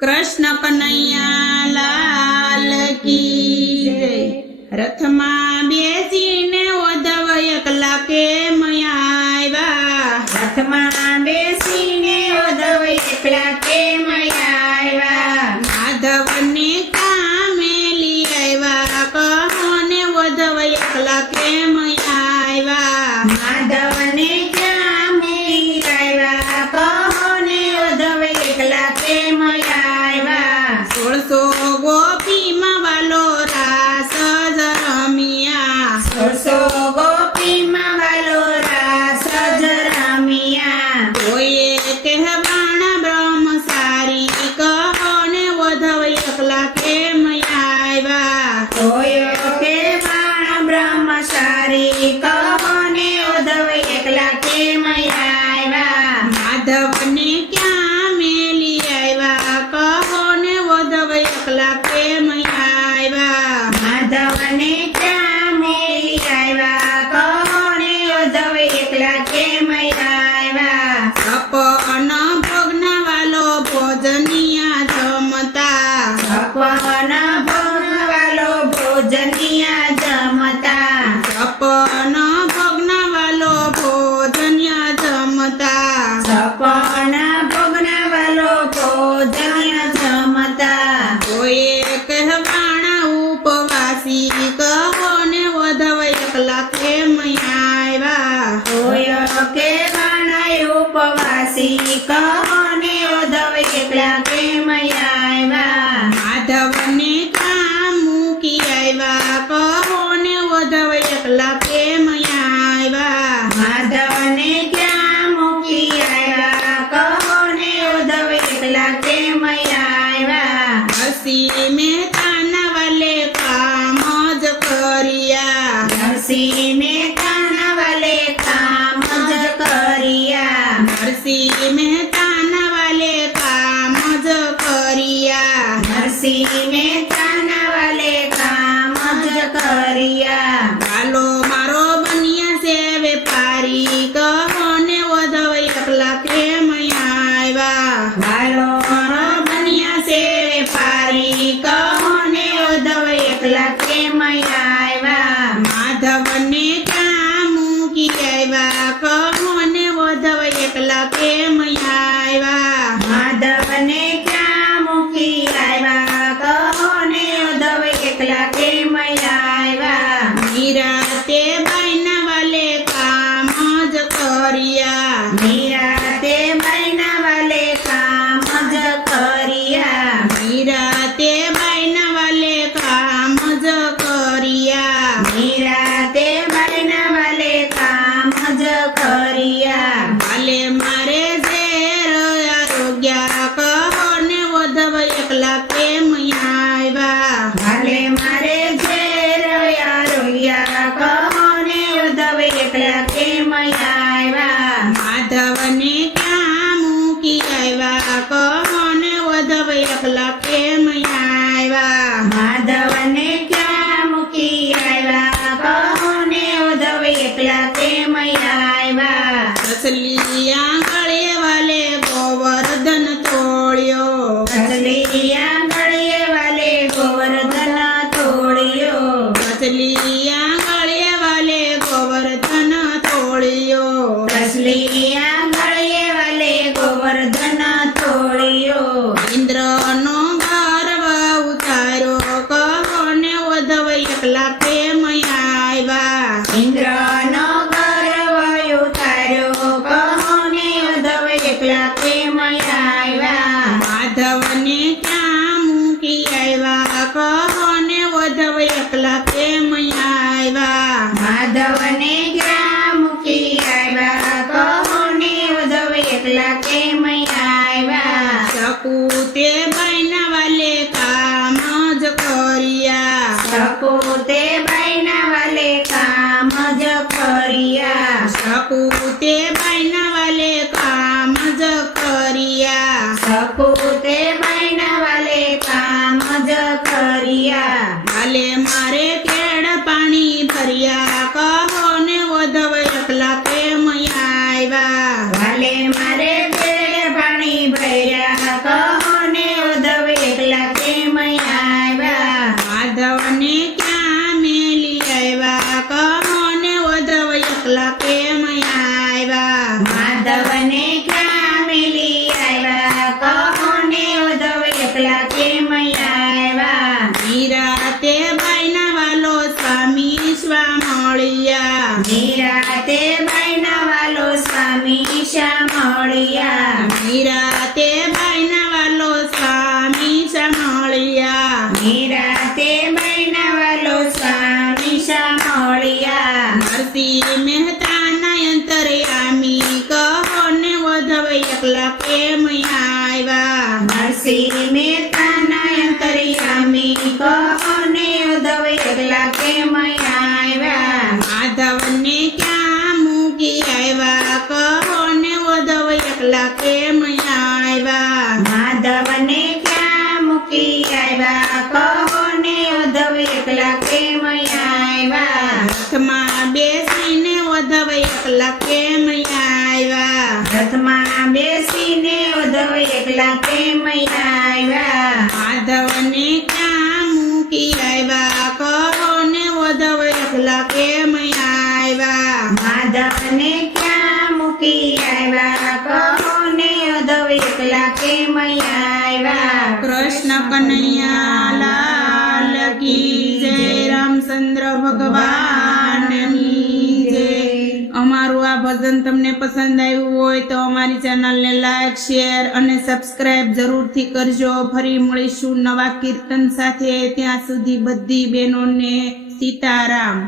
कृष्ण कन्हैया लाल की जय। रथमा बेसीने उद्धव एकला केम आव्या। रथमा बेसीने उद्धव एकला केम आव्या। माधवने कामे लई आव्या कहोने उद्धव एकला केम आव्या। माधवने कामे लई आव्या कहोने उद्धव एकला केम आव्या। 1600 गोपीमा वालो रास ज रमिया। 1600 गोपीमा वालो रास ज रमिया। कोઈએ કહેવાણ બ્રહ્મચારી કહોને ઉદ્ધવ એકલા કેમ આવ્યા। કોયો કહેવાણ બ્રહ્મચારી કહોને ઉદ્ધવ એકલા કેમ આવ્યા। માધવને ક્યાં મેલી આવ્યા કહોને ઉદ્ધવ એકલા કેમ આવ્યા। માધવને ક્યાં મેલી આવ્યા કહોને ઉદ્ધવ એકલા કેમ આવ્યા। અપન ભોગના વાલો ભોજનિયા જમતા। અપન ભોગવાલો ભોજનિયા જમતા। અપન ભોગના વાલો ભોજનિયા જમતા। સપન ભોગનાવાલો ભોજનિયા જમતા। કોઈએ કહેવાણા ઉપવાસી કહોને ઉદ્ધવ એકલા કેમ આવ્યા। કોયો કહેવાણા ઉપવાસી કહોને ઉદ્ધવ એકલા કેમ આવ્યા। માધવને કામ મૂકી આવ્યા કહોને ઉદ્ધવ એકલા કેમ આવ્યા। માધવને ક્યાં મૂકી આવ્યા કહોને ઉદ્ધવ એકલા કેમ આવ્યા। હસી મહેતાના વાલે કામ જ કર્યા। નરસિંહ મહેતાના વાલે કામ જ કર્યા। નરસિંહ મહેતાના વાલે કામ જ કર્યા। નરસિંહ મહેતાના વાલે કામ જ કર્યા। વાલો મારો બન્યા છે વેપારી કહોને ઉદ્ધવ એકલા કેમ આવ્યા। વાલો મારો બન્યા છે વેપારી કહોને ઉદ્ધવ એકલા કેમ આવ્યા। માધવને ક્યાં મૂકી આવ્યા કહોને ઉદ્ધવ એકલા કેમ આવ્યા। માધવને ક્યાં મૂકી આવ્યા કહોને ઉદ્ધવ એકલા કેમ આવ્યા। નિરાતે બાઈના વાલે કામ જ કર્યા। નિરાતે બાઈના વાલે કામ જ કર્યા। નિરાતે બાઈના વાલે કામ જ કર્યા। નિરાતે બાઈના વાલે કામ જ કર્યા। વાલે મારે ઝેર આરોગ્ય કહોને ઉદ્ધવ એકલા કેમ આવ્યા। વાલે મારે ઝેર આરોગ્ય કહોને ઉદ્ધવ એકલા કેમ આવ્યા। માધવને ક્યાં મૂકી આવ્યા કહોને ઉદ્ધવ એકલા કેમ આવ્યા। માધવને ક્યાં મૂકી આવ્યા કહોને ઉદ્ધવ એકલા કેમ આવ્યા। સસલિયા ગળે વાલે ગોવર્ધન તોળ્યો। કસલિયા ગળે વાલે ગોવર્ધન તોડ્યો। કસલિયા ગળે વાલે ગોવર્ધન તોળ્યો। કસલિયા ગળે વાલે ગોવર્ધન તોડ્યો। ઇન્દ્રનો ગર્વ ઉતાર્યો કહોને ઉદ્ધવ એકલા કેમ આવ્યા। ઇન્દ્રનો ગર્વ ઉતાર્યો કહોને ઉદ્ધવ એકલા કેમ આવ્યા। માધવને ક્યાં મૂકી આવ્યા કહોને ઉદ્ધવ એકલા કેમ આવ્યા। માધવને ક્યાં મૂકી આવ્યા કહોને ઉદ્ધવ એકલા કેમ આવ્યા। સકુતે બાઈના વાલે કામ જ કર્યા। સકુતે બાઈના વાલે કામ જ કર્યા। સકુતે બાઈના વાલે કામ જ કર્યા। સકુતે બાઈના વાલે કામ જ કર્યા। વાલે મારે કેળ પાણી ભર્યા કહોને ઉદ્ધવ એકલા કેમ આવ્યા। વાલે મારે કેળ પાણી ભર્યા કહોને ઉદ્ધવ મહેતાના અંતર્યામી કહો ને ઉદ્ધવ એકલા કેમ આવ્યા માધવને ક્યાં મૂકી આવ્યા કહો ને ઉદ્ધવ એકલા કેમ આવ્યા માધવને ક્યાં મૂકી આવ્યા કહો ને ઉદ્ધવ એકલા કેમ આવ્યા રથમાં બેસીને ઉદ્ધવ એકલા કેમ આવ્યા રથમાં બેસીને ઉદ્ધવ એકલા કેમ આવ્યા માધવને ક્યાં મૂકી આવ્યા કહો ને ઉદ્ધવ એકલા કેમ આવ્યા માધવને ક્યાં મૂકી આવ્યા કહો ને ઉદ્ધવ એકલા કેમ આવ્યા કૃષ્ણ કનૈયા લાલ કી જય રામચંદ્ર ભગવાનની જય અમારું આ ભજન તમને પસંદ આવ્યું હોય તો અમારી ચેનલને લાઈક શેર અને સબસ્ક્રાઇબ જરૂરથી કરજો ફરી મળીશું નવા કીર્તન સાથે ત્યાં સુધી બધી બહેનોને સીતારામ